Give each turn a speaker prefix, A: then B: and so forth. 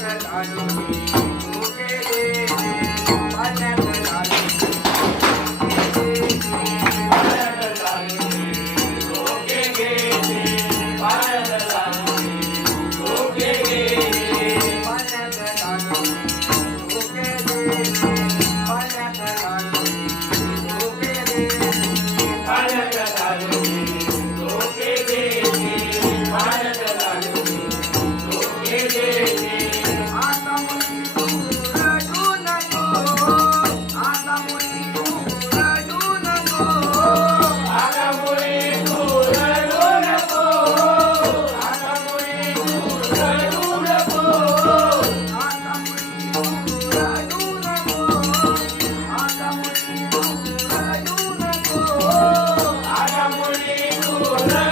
A: Thank you.
B: Hola.